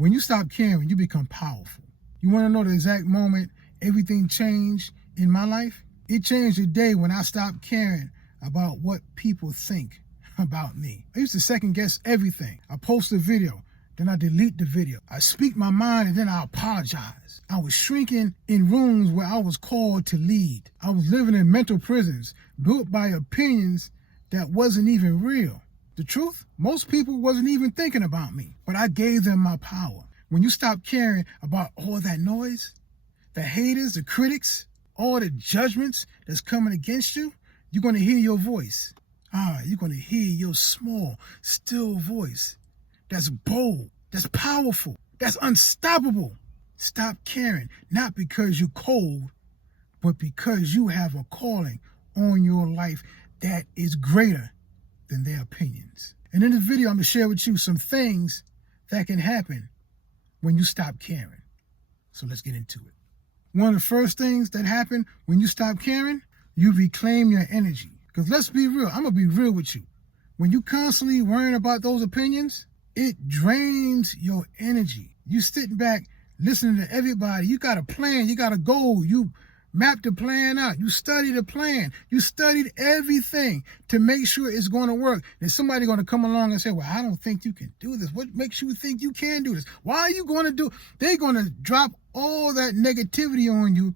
When you stop caring, you become powerful. You want to know the exact moment everything changed in my life? It changed the day when I stopped caring about what people think about me. I used to second guess everything. I post a video, then I delete the video. I speak my mind and then I apologize. I was shrinking in rooms where I was called to lead. I was living in mental prisons built by opinions that wasn't even real. The truth, most people wasn't even thinking about me, but I gave them my power. When you stop caring about all that noise, the haters, the critics, all the judgments that's coming against you, you're going to hear your voice. You're going to hear your small, still voice that's bold, that's powerful, that's unstoppable. Stop caring, not because you're cold, but because you have a calling on your life that is greater than their opinions. And in this video, I'm going to share with you some things that can happen when you stop caring. So let's get into it. One of the first things that happen when you stop caring, you reclaim your energy. Because let's be real, I'm going to be real with you. When you constantly worrying about those opinions, it drains your energy. You sitting back, listening to everybody. You got a plan, you got a goal. You mapped the plan out. You studied the plan. You studied everything to make sure it's going to work. There's somebody going to come along and say, well, I don't think you can do this. What makes you think you can do this? Why are you going to do? They're going to drop all that negativity on you.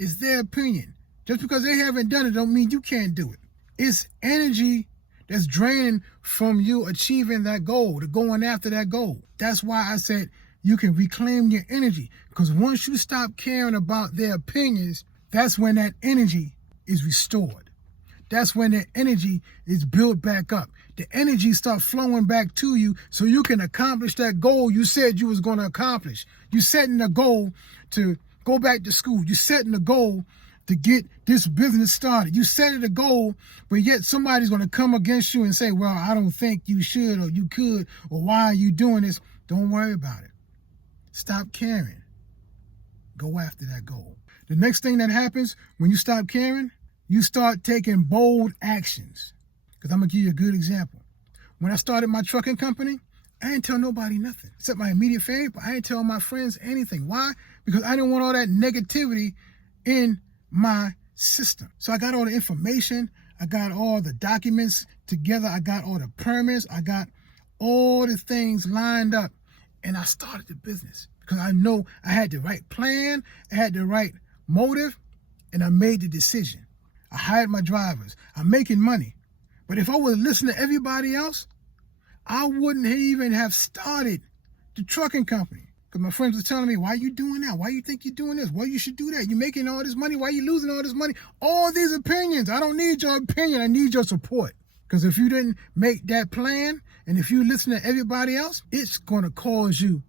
It's their opinion. Just because they haven't done it don't mean you can't do it. It's energy that's draining from you achieving that goal, to going after that goal. That's why I said you can reclaim your energy. Because once you stop caring about their opinions, that's when that energy is restored. That's when that energy is built back up. The energy starts flowing back to you so you can accomplish that goal you said you was going to accomplish. You setting a goal to go back to school. You setting a goal to get this business started. You set it a goal, but yet somebody's going to come against you and say, well, I don't think you should or you could, or why are you doing this? Don't worry about it. Stop caring. Go after that goal. The next thing that happens when you stop caring, you start taking bold actions. Because I'm going to give you a good example. When I started my trucking company, I didn't tell nobody nothing except my immediate family, but I didn't tell my friends anything. Why? Because I didn't want all that negativity in my system. So I got all the information. I got all the documents together. I got all the permits. I got all the things lined up. And I started the business because I know I had the right plan. I had the right motive. And I made the decision. I hired my drivers. I'm making money. But if I would listen to everybody else, I wouldn't even have started the trucking company. Because my friends were telling me, why are you doing that? Why you think you're doing this? Why you should do that? You're making all this money. Why are you losing all this money? All these opinions. I don't need your opinion. I need your support. Because if you didn't make that plan, and if you listen to everybody else, it's going to cause you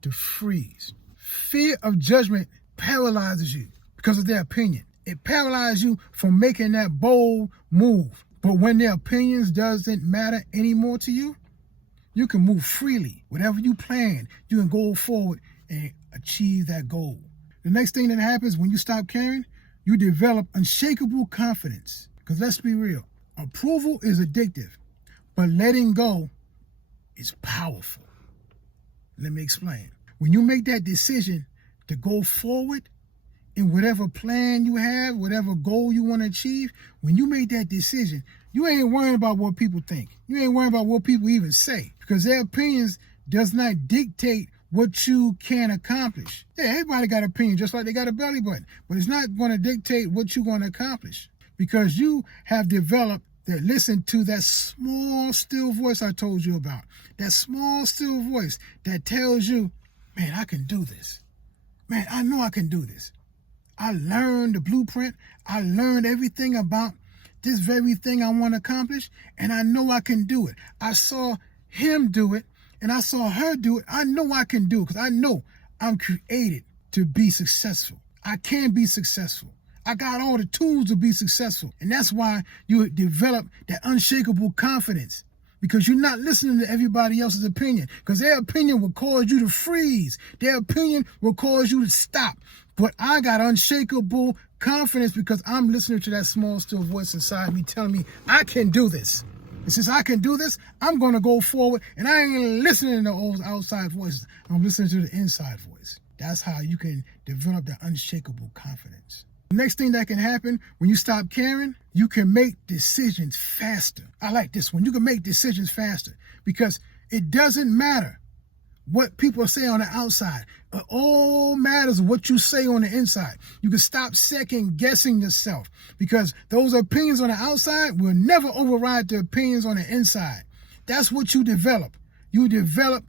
to freeze. Fear of judgment paralyzes you because of their opinion. It paralyzes you from making that bold move. But when their opinions doesn't matter anymore to you, you can move freely. Whatever you plan, you can go forward and achieve that goal. The next thing that happens when you stop caring, you develop unshakable confidence. Because let's be real, approval is addictive, but letting go is powerful. Let me explain. When you make that decision to go forward in whatever plan you have, whatever goal you want to achieve, when you make that decision, you ain't worrying about what people think. You ain't worrying about what people even say, because their opinions does not dictate what you can accomplish. Yeah, everybody got an opinion, just like they got a belly button, but it's not going to dictate what you're going to accomplish, because you have developed that listen to that small, still voice I told you about. That small, still voice that tells you, man, I can do this. Man, I know I can do this. I learned the blueprint. I learned everything about this very thing I want to accomplish, and I know I can do it. I saw him do it, and I saw her do it. I know I can do it because I know I'm created to be successful. I can be successful. I got all the tools to be successful, and that's why you develop that unshakable confidence, because you're not listening to everybody else's opinion, because their opinion will cause you to freeze. Their opinion will cause you to stop. But I got unshakable confidence because I'm listening to that small, still voice inside me telling me I can do this. And since I can do this, I'm going to go forward, and I ain't listening to those outside voices. I'm listening to the inside voice. That's how you can develop that unshakable confidence. The next thing that can happen when you stop caring, you can make decisions faster. I like this one. You can make decisions faster because it doesn't matter what people say on the outside. It all matters what you say on the inside. You can stop second guessing yourself because those opinions on the outside will never override the opinions on the inside. That's what you develop. You develop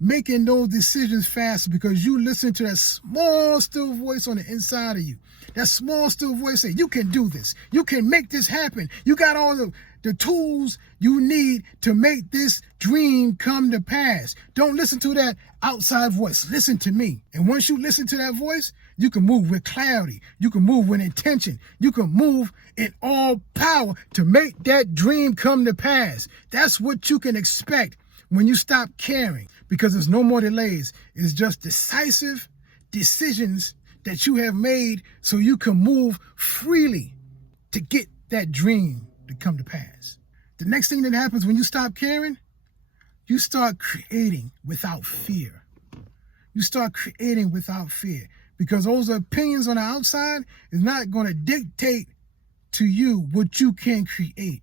making those decisions faster because you listen to that small, still voice on the inside of you. That small, still voice say, you can do this. You can make this happen. You got all the tools you need to make this dream come to pass. Don't listen to that outside voice. Listen to me. And once you listen to that voice, you can move with clarity. You can move with intention. You can move in all power to make that dream come to pass. That's what you can expect when you stop caring, because there's no more delays. It's just decisive decisions that you have made so you can move freely to get that dream to come to pass. The next thing that happens when you stop caring, you start creating without fear. You start creating without fear because those opinions on the outside is not going to dictate to you what you can create.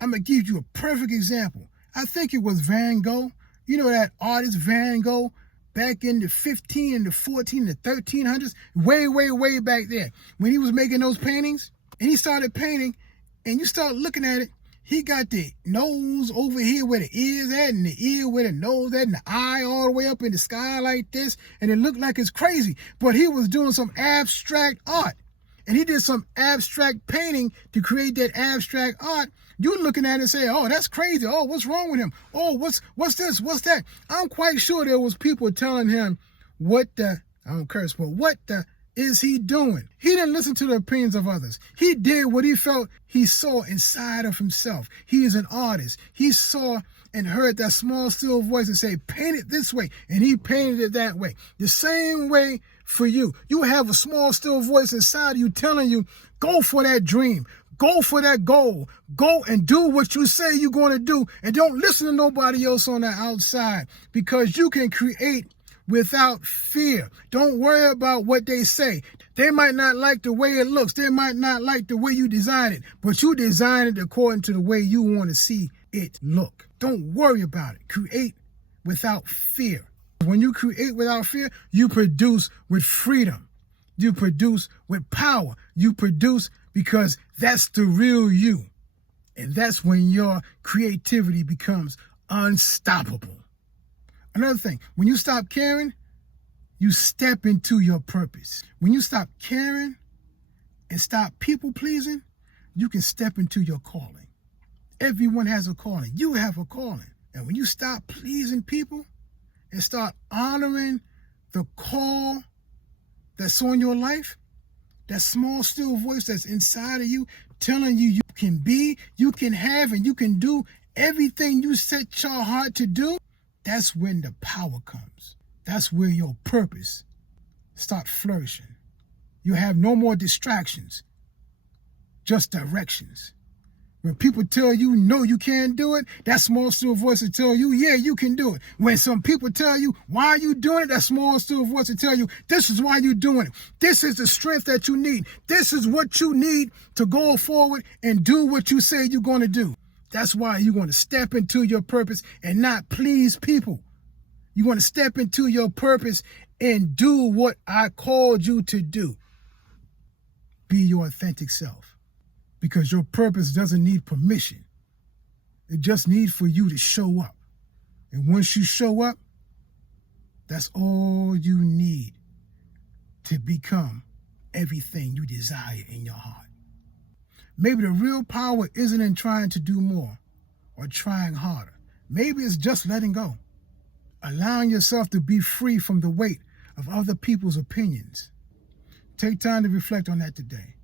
I'm going to give you a perfect example. I think it was Van Gogh. You know that artist Van Gogh back in the 15 and the 14 and the 1300s, way back there, when he was making those paintings and he started painting and you start looking at it, he got the nose over here where the ears at and the ear where the nose at and the eye all the way up in the sky like this, and it looked like it's crazy, but he was doing some abstract art and he did some abstract painting to create that abstract art. You're looking at it and say, oh, that's crazy. Oh, what's wrong with him? Oh, what's this? What's that? I'm quite sure there was people telling him what the is he doing? He didn't listen to the opinions of others. He did what he felt he saw inside of himself. He is an artist. He saw and heard that small, still voice and say, paint it this way. And he painted it that way. The same way for you. You have a small, still voice inside of you telling you, go for that dream. Go for that goal. Go and do what you say you're going to do. And don't listen to nobody else on the outside because you can create without fear. Don't worry about what they say. They might not like the way it looks. They might not like the way you design it, but you design it according to the way you want to see it look. Don't worry about it. Create without fear. When you create without fear, you produce with freedom. You produce with power. You produce because that's the real you. And that's when your creativity becomes unstoppable. Another thing, when you stop caring, you step into your purpose. When you stop caring and stop people pleasing, you can step into your calling. Everyone has a calling. You have a calling. And when you stop pleasing people and start honoring the call that's on your life, that small, still voice that's inside of you telling you you can be, you can have, and you can do everything you set your heart to do, that's when the power comes. That's where your purpose starts flourishing. You have no more distractions, just directions. When people tell you, no, you can't do it, that small, still voice will tell you, yeah, you can do it. When some people tell you, why are you doing it? That small, still voice will tell you, this is why you're doing it. This is the strength that you need. This is what you need to go forward and do what you say you're going to do. That's why you're going to step into your purpose and not please people. You're going to step into your purpose and do what I called you to do. Be your authentic self. Because your purpose doesn't need permission. It just needs for you to show up. And once you show up, that's all you need to become everything you desire in your heart. Maybe the real power isn't in trying to do more or trying harder. Maybe it's just letting go. Allowing yourself to be free from the weight of other people's opinions. Take time to reflect on that today.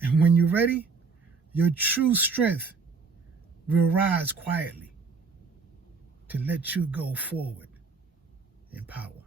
And when you're ready, your true strength will rise quietly to let you go forward in power.